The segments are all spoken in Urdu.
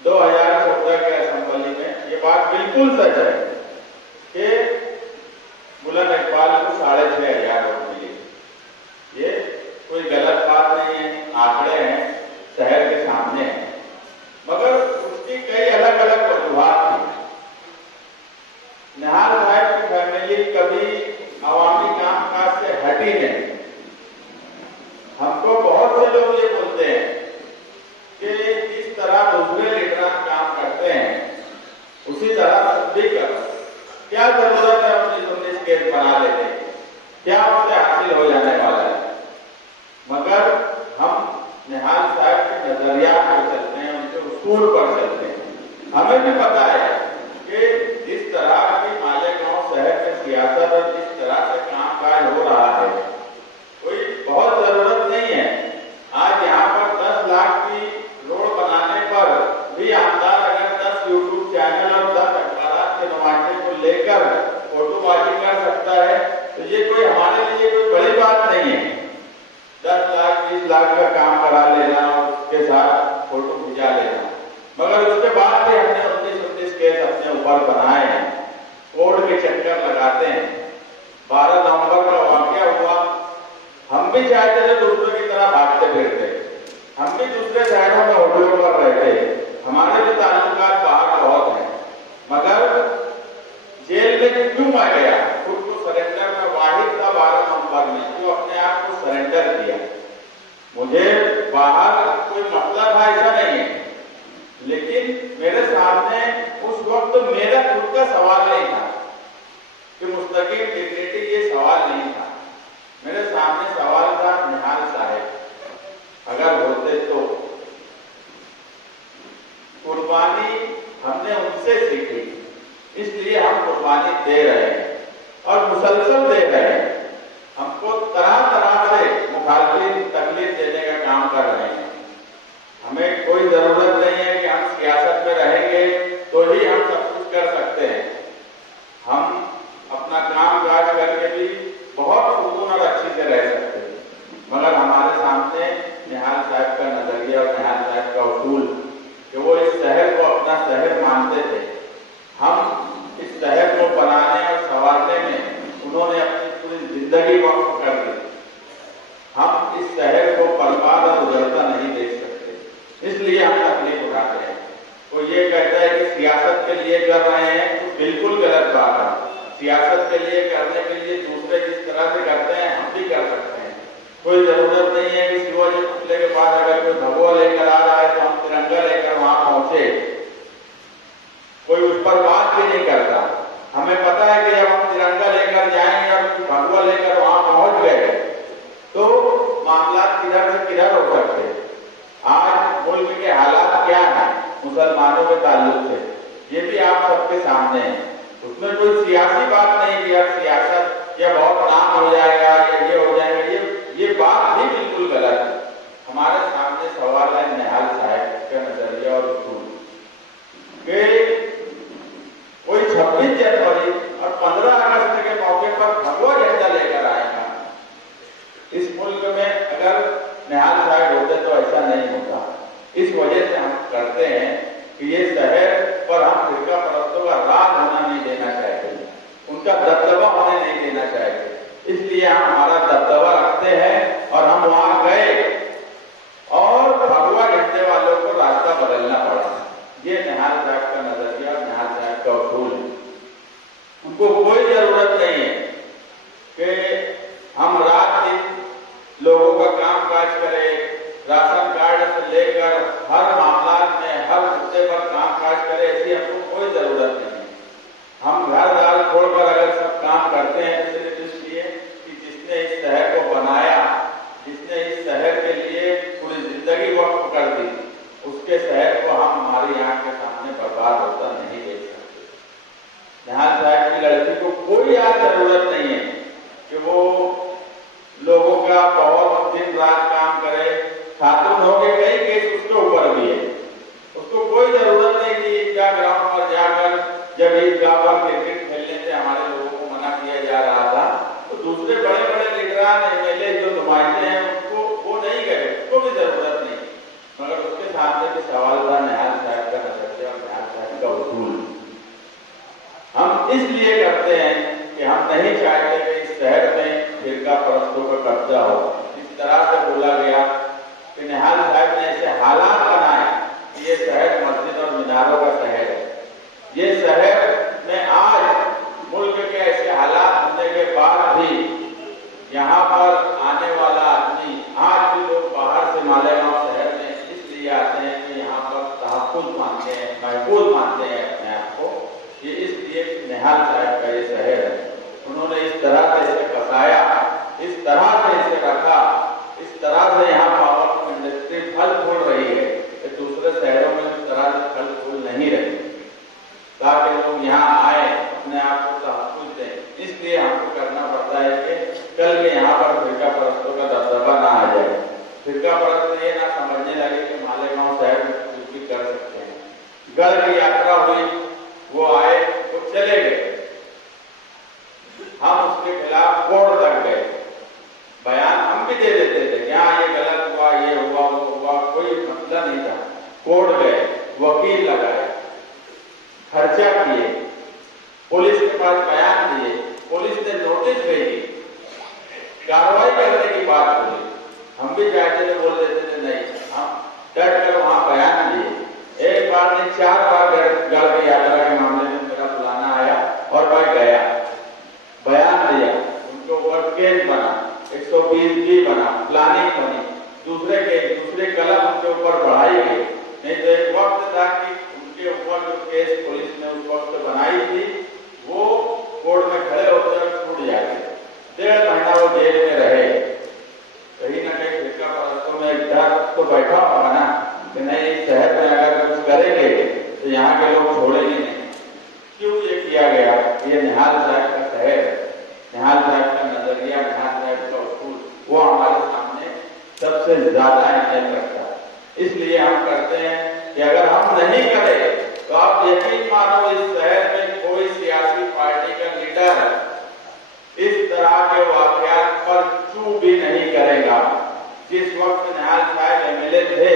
2014 کے اسمبلی میں یہ بات بالکل سچ ہے کہ بلند اقبال کو 6,500 ووٹ ملے. یہ کوئی غلط بات نہیں ہے، آنکڑے ہیں، شہر کے سامنے ہیں. مگر اس کی کئی الگ الگ وجوہات تھیں. نہال صاحب کی فیملی کبھی عوامی کام کاج سے ہٹی نہیں. ہم کو بہت سے لوگ یہ بولتے ہیں کہ جس طرح دوسرے لیڈران کام کرتے ہیں اسی طرح تم بھی کرو. کیا ضرورت ہے 19 کیس بنا لینے کی؟ کیا اس سے حاصل ہو جانے والا ہے؟ مگر ہم نہال صاحب کے نظریات پر چلتے ہیں، ان کے اصول پر چلتے ہیں. ہمیں بھی پتا ہے کہ جس طرح کی مالیگاؤں شہر میں سیاست اور جس طرح سے کام کاج ہو رہا ہے، کوئی بہت ضرورت نہیں ہے. آج یہاں پر 10 لاکھ کی روڈ بنانے پر بھی آمدار اگر 10 یوٹیوب چینل اور 10 اخبارات کے نمائندے کو لے کر فوٹو بازی کر سکتا ہے تو یہ کوئی ہمارے لیے کوئی بڑی بات نہیں ہے. 10 لاکھ 20 لاکھ کا کام کرا لینا اور اس کے ساتھ فوٹو بھیجا لینا. مگر اس کے بعد بھی ہم نے 19 کیس اپنے اوپر بنائے ہیں، کورٹ کے چکر لگاتے ہیں. 12 نومبر کا واقعہ ہوا، ہم بھی چاہتے تھے دوسروں کی طرح بھاگتے پھرتے، ہم بھی دوسرے شہروں میں ہوٹلوں پر رہتے، ہمارے بھی تعلقات باہر بہت ہیں. مگر جیل میں کیوں میں گیا؟ خود کو سرنڈر میں واحد تھا 12 نومبر میں جو اپنے آپ کو سرنڈر کیا. مجھے باہر کوئی مسئلہ تھا ایسا نہیں ہے، لیکن میرے سامنے اس وقت میرا خود کا سوال نہیں تھا کہ مستقیم ڈگنیٹی، یہ سوال نہیں تھا. میرے سامنے سوال تھا نہال صاحب اگر ہوتے تو. قربانی ہم نے ان سے سیکھی، اس لیے ہم قربانی دے رہے ہیں اور مسلسل دے رہے ہیں. ہم کو طرح طرح سے مخالفین تکلیف دینے کا کام کر رہے ہیں. ہمیں کوئی ضرورت نہیں ہے کہ ہم سیاست میں رہیں گے تو ہی ہم سب کچھ کر سکتے ہیں. ہم اپنا کام کاج کر کے بھی بہت سکون اور اچھی سے رہ سکتے ہیں. مگر ہمارے سامنے نہال صاحب کا نظریہ اور نہال صاحب کا اصول کہ وہ اس شہر کو اپنا شہر مانتے تھے. ہم اس شہر کو بنانے اور سنوارنے میں انہوں نے اپنی پوری زندگی وقف کر دی. ہم اس شہر کو برباد اور اجڑتا نہیں دیکھ سکتے، اس لیے ہم تکلیف اٹھاتے ہیں. وہ یہ کہتا ہے کہ سیاست کے لیے کر رہے ہیں تو بالکل غلط بات ہے. سیاست کے لیے کرنے کے لیے دوسرے جس طرح سے کرتے ہیں ہم بھی کر سکتے ہیں. کوئی ضرورت نہیں ہے کہ شیواجی پتلے کے پاس اگر کوئی بھگوا لے کر آ رہا ہے تو ہم ترنگا لے کر وہاں پہنچے. کوئی اس پر بات بھی نہیں کرتا. ہمیں پتا ہے کہ جب ہم ترنگا لے کر جائیں گے اور بھگوا لے کر وہاں پہنچ گئے تو معاملات کدھر سے کدھر ہو سکتے ہیں. آج ملک کے حالات کیا ہیں مسلمانوں کے تعلق سے یہ بھی آپ سب کے سامنے ہے. اس میں کوئی سیاسی بات نہیں کہ اب سیاست یا بہت نام ہو جائے گا یا یہ ہو جائے گا، یہ بات بھی بالکل غلط ہے. ہمارے سامنے سوال ہے نہال صاحب کا نظریہ اور اصول کہ کوئی 26 جنوری اور 15 اگست کے موقع پر بھگوا جھنڈا لے کر آئے گا. اس ملک میں اگر نہال صاحب ہوتے تو ایسا نہیں ہوتا. اس وجہ سے ہم کرتے ہیں کہ یہ شہر پر ہم فرقہ پرستوں کا راج ہونا نہیں دینا چاہتے، ان کا دبدبہ ہونے نہیں دینا چاہتے. اس لیے ہم ہمارا دبدبہ رکھتے ہیں اور ہم وہاں گئے اور بھگوا جھنڈے والوں کو راستہ بدلنا پڑا. یہ نہال صاحب کا نظریہ اور نہال صاحب کا اصول ہے. ان کو کوئی ضرورت نہیں ہے کہ ہم رات دن لوگوں کا کام کاج کریں، راشن کارڈ سے لے کر ہر معاملات میں ہر مدعے پر کام کاج کریں. ایسی ہم کو کوئی ضرورت نہیں ہے. ہم گھر دار چھوڑ کر اگر سب کام کرتے ہیں تو صرف اس لیے کہ جس نے اس شہر کو بنایا، جس نے اس شہر کے لیے پوری زندگی وقف کر دی، اس کے شہر کو ہم ہماری آنکھ کے سامنے برباد ہوتا نہیں دیکھ سکتے. نہال صاحب کی لڑکی کو کوئی آج ضرورت نہیں ہے کہ وہ لوگوں کا بہت دن رات کام کرے. خاتون ہو کے کئی کیس اس کے اوپر بھی ہے. اس کو کوئی ضرورت نہیں کہ عیدگاہ گراؤنڈ پر جا کر جب عیدگاہ پر کرکٹ کھیلنے سے ہمارے لوگوں کو منع کیا جا رہا تھا تو دوسرے بڑے بڑے لیڈران MLA جو نمائندے ہیں ان کو وہ نہیں گئے، اس کو بھی ضرورت نہیں. مگر اس کے سامنے بھی سوال تھا نہال صاحب کا نہیں چاہتے کہ اس شہر میں فرقہ پرستوں کا قبضہ ہو. اس طرح سے بولا گیا کہ نہال صاحب نے ایسے حالات بنائے کہ یہ شہر مسجد اور میناروں کا شہر ہے. یہ شہر میں آج ملک کے ایسے حالات ہونے کے بعد بھی یہاں پر آنے والا آدمی، آج بھی لوگ باہر سے مالیگاؤں شہر میں اس لیے آتے ہیں کہ یہاں پر تحفظ مانتے ہیں، محفوظ مانتے ہیں اپنے آپ کو. یہ اس لیے نہال صاحب کا یہ شہر ہے. انہوں نے اس طرح سے اسے بسایا، اس طرح سے اسے رکھا، اس طرح سے یہاں پاور انڈسٹری پھل پھول رہی ہے کہ دوسرے شہروں میں اس طرح سے پھل پھول نہیں رہی، تاکہ لوگ یہاں آئے اپنے آپ کو تحفظ دیں. اس لیے ہم کو کرنا پڑتا ہے کہ کل کے یہاں پر فرقہ پرستوں کا دبدبہ نہ آ جائے. فرقہ پرست یہ نہ سمجھنے لگے کہ مالیگاؤں شہر میں کچھ بھی کر سکتے ہیں. گڑھ کی یاترا ہوئی، وہ آئے، وہ چلے گئے، ہم اس کے خلاف کورٹ تک گئے، بیان ہم بھی دے دیتے تھے کہ ہاں یہ غلط ہوا، یہ ہوا، وہ ہوا، کوئی مسئلہ نہیں تھا. کورٹ گئے، وکیل لگائے، خرچہ کیے، پولیس کے پاس بیان دیے، پولیس نے نوٹس بھیجی، کارروائی کرنے کی بات ہوئی. ہم بھی چاہتے تھے، بول دیتے تھے نہیں، ہم ڈٹ کر وہاں بیان دیے. ایک بار نہیں 4 بار گڑھ کی یاترا کے معاملے میں میرا بلانا آیا اور میں گیا، بیان دیا. ان کے اوپر کیس بنا، 120 بنا، پلاننگ بنی، دوسرے کیس، دوسرے قلم ان کے اوپر بڑھائی گئی. نہیں تو ایک وقت تھا کہ ان کے اوپر جو کیس پولیس نے اس وقت بنائی تھی وہ کورٹ میں کھڑے ہوتے ہوئے چھوٹ جاتے. 1.5 مہینہ وہ جیل میں رہے. کہیں نہ کہیں فرقہ پرستوں میں ایک ڈر تو بیٹھا ہوگا نا کہ نہیں اس شہر میں اگر کچھ کریں گے تو یہاں کے لوگ چھوڑیں گے نہیں. کیوں یہ کیا گیا؟ یہ نہال صاحب کا شہر ہے، نہال صاحب کا نظریہ، نہال صاحب کا اصول وہ ہمارے سامنے سب سے زیادہ اہمیت رکھتا ہے. اس لیے ہم کرتے ہیں کہ اگر ہم نہیں کریں تو آپ یقین مانو اس شہر میں کوئی سیاسی پارٹی کا لیڈر اس طرح کے واقعات پر چو بھی نہیں کرے گا. جس وقت نہال صاحب MLA تھے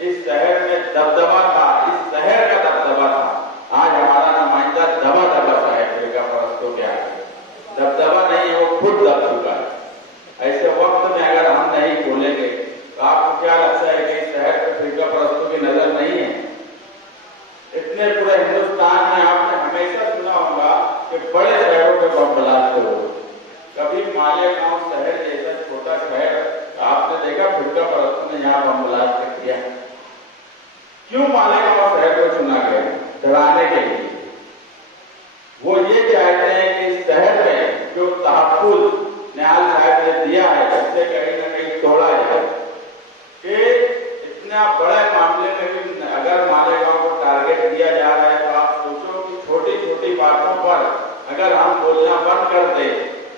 اس شہر میں دبدبہ تھا، اس شہر کا دبدبہ تھا. آج ہمارا نمائندہ دبا دبا صاحب فرقہ پرستوں کے آگے دبدبہ نہیں ہے، وہ خود دب چکا ہے. ایسے وقت میں اگر ہم نہیں کھولیں گے تو آپ کو کیا لگتا ہے کہ اس شہر پہ فرقہ پرستوں کی نظر نہیں ہے؟ اتنے پورے ہندوستان میں آپ نے ہمیشہ سنا ہوگا کہ بڑے شہروں پہ بم بلاسٹ ہو، کبھی مالیگاؤں شہر جیسا چھوٹا شہر آپ نے دیکھا فرقہ پرستوں نے یہاں بم بلاسٹ کیا؟ کیوں مالیگاؤں شہر کو چنا گیا؟ ڈرانے کے لیے. وہ یہ چاہتے ہیں کہ اس شہر میں جو تحفظ نہال صاحب نے دیا ہے اس سے کہیں نہ کہیں توڑا جائے. کہ اتنا بڑے معاملے میں بھی اگر مالیگاؤں کو ٹارگیٹ دیا جا رہا ہے تو آپ سوچو کہ چھوٹی چھوٹی باتوں پر اگر ہم بولنا بند کر دیں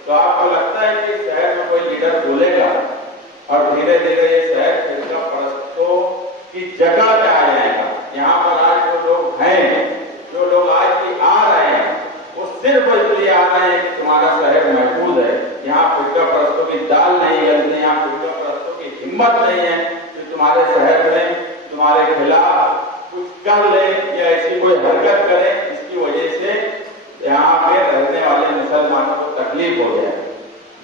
تو آپ کو لگتا ہے کہ شہر میں کوئی لیڈر بولے گا اور دھیرے دھیرے یہ شہر فرقہ پرستوں کی جگہ پہ آ جائے گا. یہاں پر آج جو لوگ ہیں، جو لوگ آج بھی آ رہے ہیں، وہ صرف اس لیے آ رہے ہیں کہ تمہارا شہر محفوظ ہے. یہاں فرقہ پرستوں کی دال نہیں گلتی، یہاں فرقہ پرستوں کی ہمت نہیں ہے کہ تمہارے شہر میں تمہارے خلاف کچھ کر لے یا ایسی کوئی حرکت کرے اس کی وجہ سے یہاں پہ رہنے والے مسلمانوں کو تکلیف ہو جائے.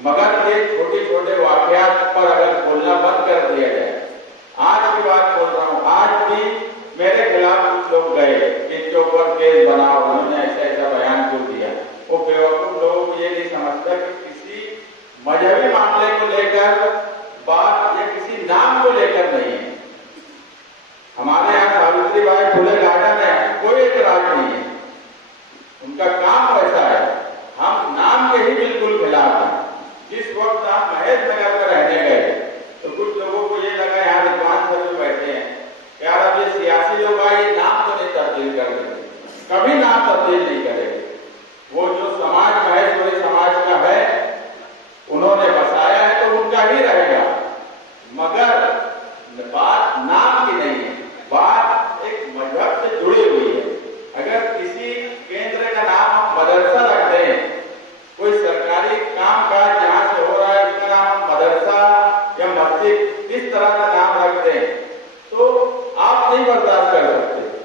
مگر یہ چھوٹے چھوٹے واقعات پر اگر بولنا بند کر دیا جائے، آج کی بات بول رہا ہوں، آج بھی میرے خلاف کچھ لوگ گئے ان کے اوپر کیس بنا، انہوں نے ایسا ایسا بیان کیوں دیا. وہ بیوقوف لوگ یہ نہیں سمجھتا کہ کسی مذہبی معاملے کو لے کر بات یا کسی نام کو لے کر نہیں ہے. ہمارے یہاں ساوتری بائی پھلے گارڈن ہے، کوئی اعتراض نہیں ہے، ان کا کام ویسا ہے. ہم نام کے ہی بالکل خلاف ہیں. جس وقت آپ مہیش نگر میں رہنے گئے تو کچھ لوگوں کو یہ لگا یہاں رضوان سر میں بیٹھے ہیں کہ یار اب یہ سیاسی لوگ آئے یہ نام تو نہیں تبدیل کر دیں گے، کبھی نام تبدیل نہیں کریں گے. وہ جو سماج مہیش پوری سماج کا ہے انہوں نے بسایا ہے تو ان کا ہی رہے گا. مگر بات نام کی نہیں ہے، بات ایک مذہب سے جڑی ہوئی ہے. اگر کسی کیندر کا نام ہم مدرسہ رکھتے ہیں، کوئی سرکاری کام کاج جہاں سے ہو رہا ہے اس کا نام ہم مدرسہ یا مسجد اس طرح کا نام رکھتے ہیں تو آپ نہیں برداشت کر سکتے.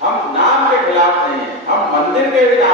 ہم نام کے خلاف نہیں ہیں، ہم مندر کے بھی نام